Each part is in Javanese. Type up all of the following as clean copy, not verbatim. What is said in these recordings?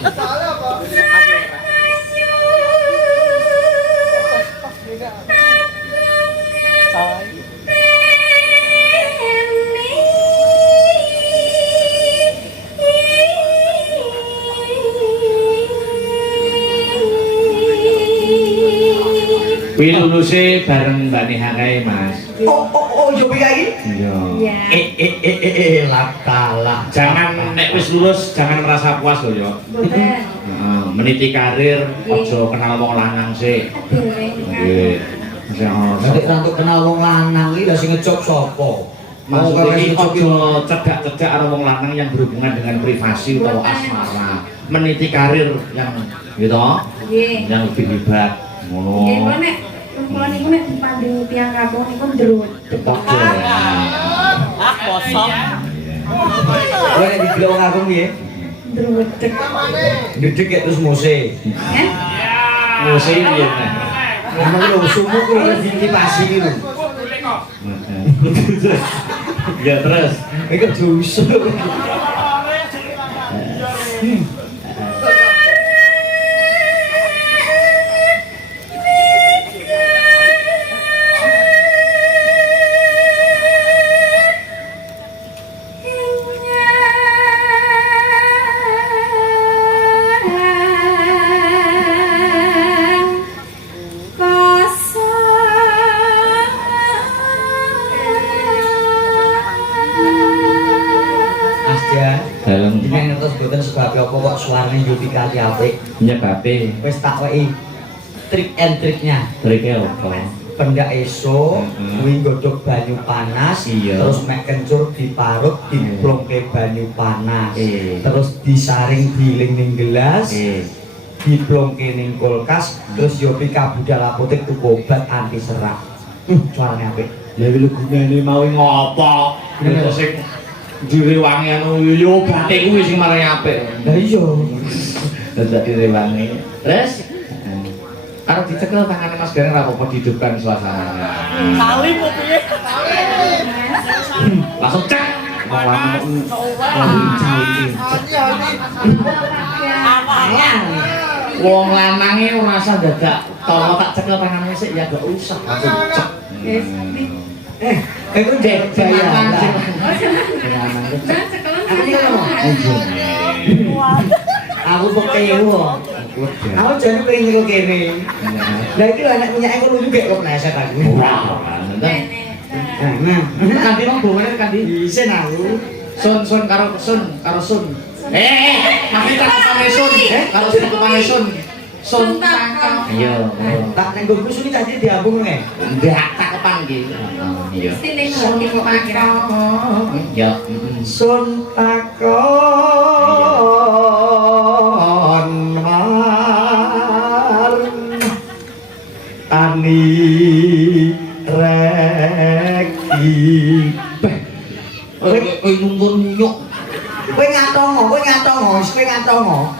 Salah apa? Kuwi luluse bareng Mbak Neha kae, Mas. Oh, yo piye Iya. Latalah. Jangan nek wis lulus jangan merasa puas lho, yo. Mboten. Heeh, meniti karir aja kenal wong lanang sik. Nggih. Masih ono. Nek rantuk kenal wong lanang iki lha sing ngejob sapa? Maksudnya ini aja cedak-cedak karo wong lanang yang berhubungan dengan privasi atau asmara. Meniti karir yang gitu, Nggih. yang lebih hebat. Ngono. Nggih, kok nek kula niku nek dipanding tiyang kampung niku ndrut. Kosong. Kowe nek didelok aku piye? Ndrut. Ndedek terus mose. Eh? Musik piye? Emang lho sumuk kuwi wis dikipasi iki lho. Ya terus. Iki dosa. Dalam Jenengan ngertos boten sebab apa kok suarane Yupika ki apik. nyebabe Wis tak weki trik and triknya. trike apa? Pendak esuk kuwi nggodhog banyu panas, Iya. terus mek kencur diparut diplongke banyu panas. Terus disaring diiling ning gelas, diplongke ning kulkas, terus Yupika budal apotek tuku obat anti serak. Suarane apik. Ya lho gunane mau ngopo? Nek sing direwangi anu yo batik kuwi sing marai apik. Lah iya. Dadak direwangi. Terus karo dicekel tangane Mas Gareng ra apa-apa dihidupkan suasana. Kali kok piye? Langsung cek. Wong lanang wong lanange ora usah dadak tolong tak cekel tangane sik ya gak usah langsung cek. Itu jaya. Aku kok kewo. Aku jane pengen nyekok kene. Lah iki lho anak minyak aku lucu gek kok pleset aku. Nah, Kanthi wong bongane kanthi isin aku. sun karo sun. Nanti tak kepane sun. Karo sun kepane sun. Sun tangkang. Iya. Tak nang nggonku suni tadi diambung nge. Ndak tak kepan iki. Iya. Sini ngerti kok kira. Ya. Sun takon mar ani reki. Kowe numpun nyuk. Kowe ngatongo, kowe ngatongo.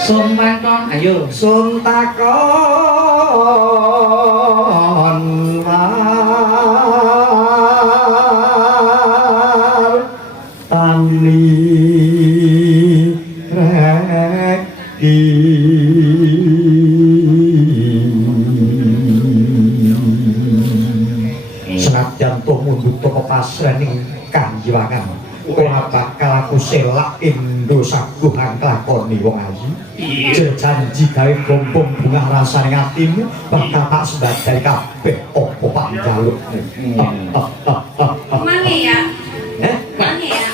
Sun tangkang, ayo. Sun takon mar ani reki. Senajan to mundhut toko pasrening kanjiwangan ora bakal aku selak indo saguhan kelakoni wong ayu. Janji gawe gombong bunga rasane atimu bakal tak sebagai kabeh apa pak njaluk. Mange ya. Eh? Mange ya.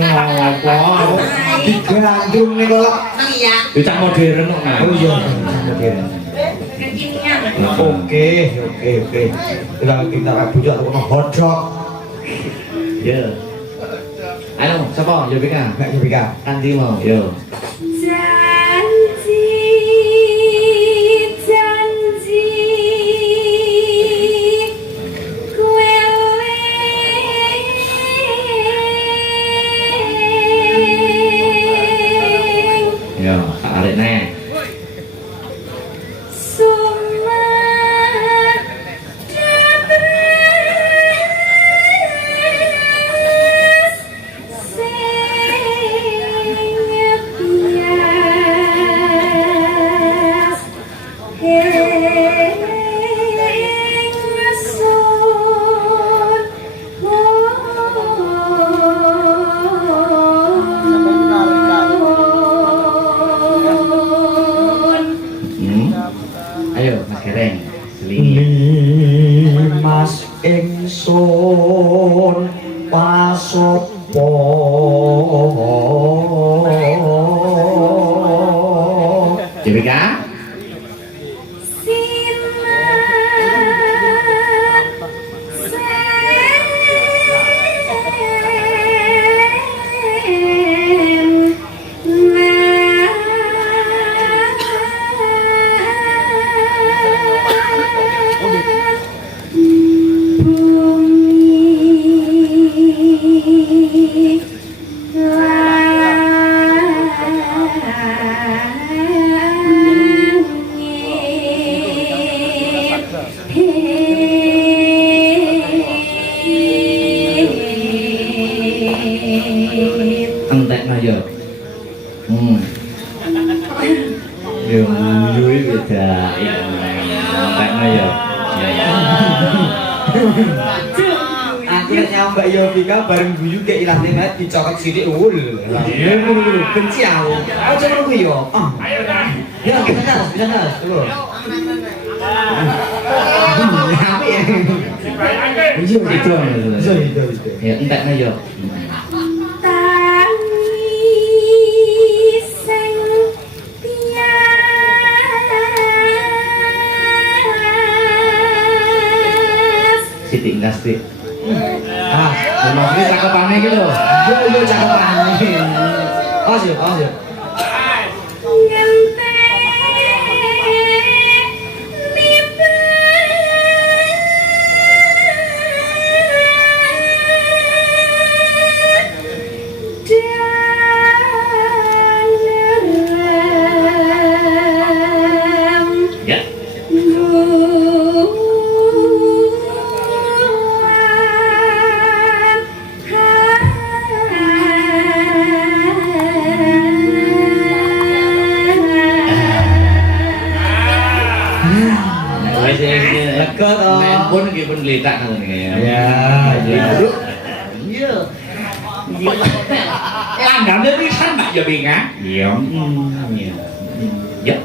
Apa? Digandung ning kok. Mange ya. Bocah modern kok. Oh iya, modern. Kekinian. Oke. Kita bujuk kono hodok. Ya. Ayo, sapa? Yupika. Nek Yupika. Kanthi mau. Yo. Janji kowe Yo, tak arek neh. Sun Dewika entek na yo. Yo yui beda. Entek na yo. Akhirnya Mbak Yovika bareng guyu kayak ilang banget dicokot sidik ul. Ya ngono benci aku. Aku cuma ngono yo. Ya bisa nas dulu. Itu. Ya entek na yo. Siti Industri. Ini cakepane iki lho. Yo cakepane. Awas yo. Ya. Lega to. Pun iki pun gletak ngono iki ya. Ya. Iya. Langgane pisan Mbak ya Bing ah. Iya. Ya.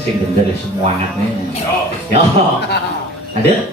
Sing bener semua anaknya. Yo. Ada?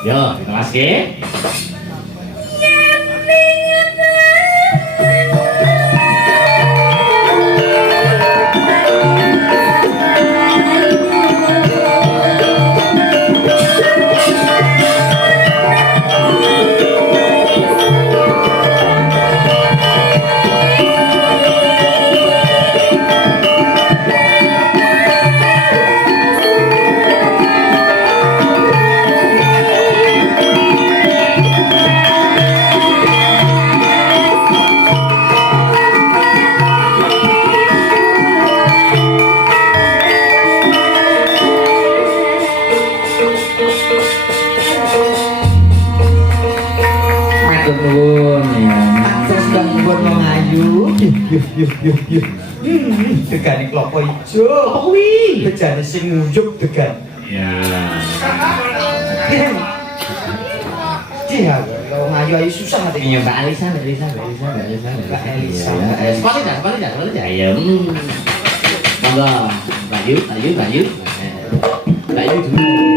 Yo, terima kasih. Matur nuwun ya. Terus bang buat wong ayu. Yuh. Degane klopo ijo. Apa kuwi? Bejane sing nguyup degan. Ya. Iya, wong ayu susah ati. Iya, Mbak Elisa. Mbak Elisa. Sepatu dah. Ya. Monggo. Mbak Yu dulu.